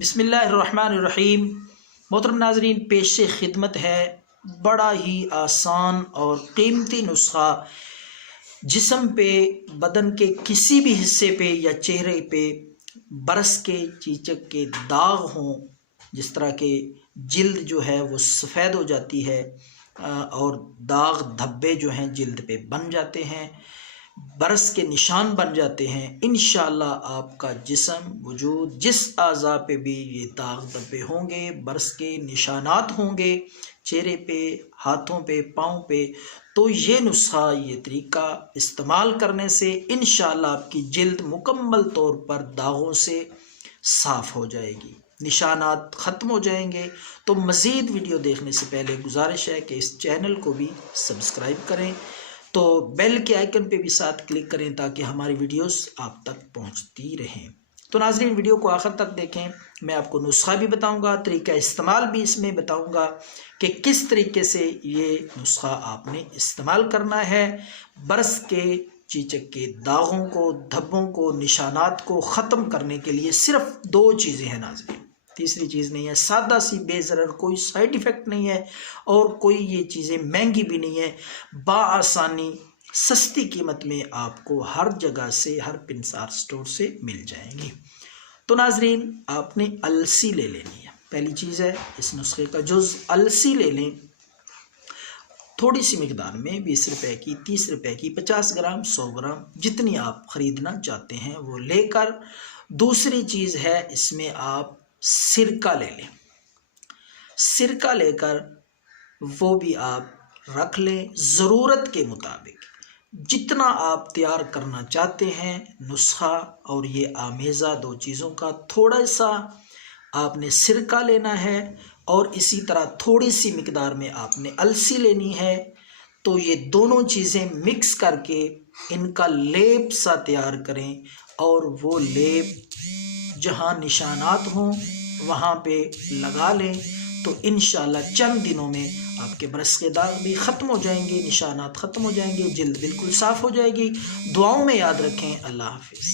بسم اللہ الرحمن الرحیم۔ محترم ناظرین، پیش خدمت ہے بڑا ہی آسان اور قیمتی نسخہ۔ جسم پہ، بدن کے کسی بھی حصے پہ یا چہرے پہ برس کے چیچک کے داغ ہوں، جس طرح کے جلد جو ہے وہ سفید ہو جاتی ہے اور داغ دھبے جو ہیں جلد پہ بن جاتے ہیں، برس کے نشان بن جاتے ہیں، انشاءاللہ آپ کا جسم وجود جس اعضاء پہ بھی یہ داغ دھبے ہوں گے، برس کے نشانات ہوں گے چہرے پہ، ہاتھوں پہ، پاؤں پہ، تو یہ نسخہ، یہ طریقہ استعمال کرنے سے انشاءاللہ آپ کی جلد مکمل طور پر داغوں سے صاف ہو جائے گی، نشانات ختم ہو جائیں گے۔ تو مزید ویڈیو دیکھنے سے پہلے گزارش ہے کہ اس چینل کو بھی سبسکرائب کریں، تو بیل کے آئیکن پہ بھی ساتھ کلک کریں تاکہ ہماری ویڈیوز آپ تک پہنچتی رہیں۔ تو ناظرین، ویڈیو کو آخر تک دیکھیں، میں آپ کو نسخہ بھی بتاؤں گا، طریقہ استعمال بھی اس میں بتاؤں گا کہ کس طریقے سے یہ نسخہ آپ نے استعمال کرنا ہے برس کے چیچک کے داغوں کو، دھبوں کو، نشانات کو ختم کرنے کے لیے۔ صرف دو چیزیں ہیں ناظرین، تیسری چیز نہیں ہے، سادہ سی، بے ضرر، کوئی سائیڈ ایفیکٹ نہیں ہے اور کوئی یہ چیزیں مہنگی بھی نہیں ہے، بآسانی سستی قیمت میں آپ کو ہر جگہ سے، ہر پنسار سٹور سے مل جائیں گی۔ تو ناظرین، آپ نے السی لے لینی ہے، پہلی چیز ہے اس نسخے کا جز السی لے لیں، تھوڑی سی مقدار میں، 20 روپے کی، 30 روپے کی، 50 گرام، 100 گرام، جتنی آپ خریدنا چاہتے ہیں وہ لے کر۔ دوسری چیز ہے، اس میں آپ سرکہ لے لیں، سرکہ لے کر وہ بھی آپ رکھ لیں ضرورت کے مطابق، جتنا آپ تیار کرنا چاہتے ہیں نسخہ اور یہ آمیزہ دو چیزوں کا۔ تھوڑا سا آپ نے سرکہ لینا ہے اور اسی طرح تھوڑی سی مقدار میں آپ نے السی لینی ہے، تو یہ دونوں چیزیں مکس کر کے ان کا لیپ سا تیار کریں، اور وہ لیپ جہاں نشانات ہوں وہاں پہ لگا لیں، تو انشاءاللہ چند دنوں میں آپ کے برس کے داغ بھی ختم ہو جائیں گے، نشانات ختم ہو جائیں گے، جلد بالکل صاف ہو جائے گی۔ دعاؤں میں یاد رکھیں۔ اللہ حافظ۔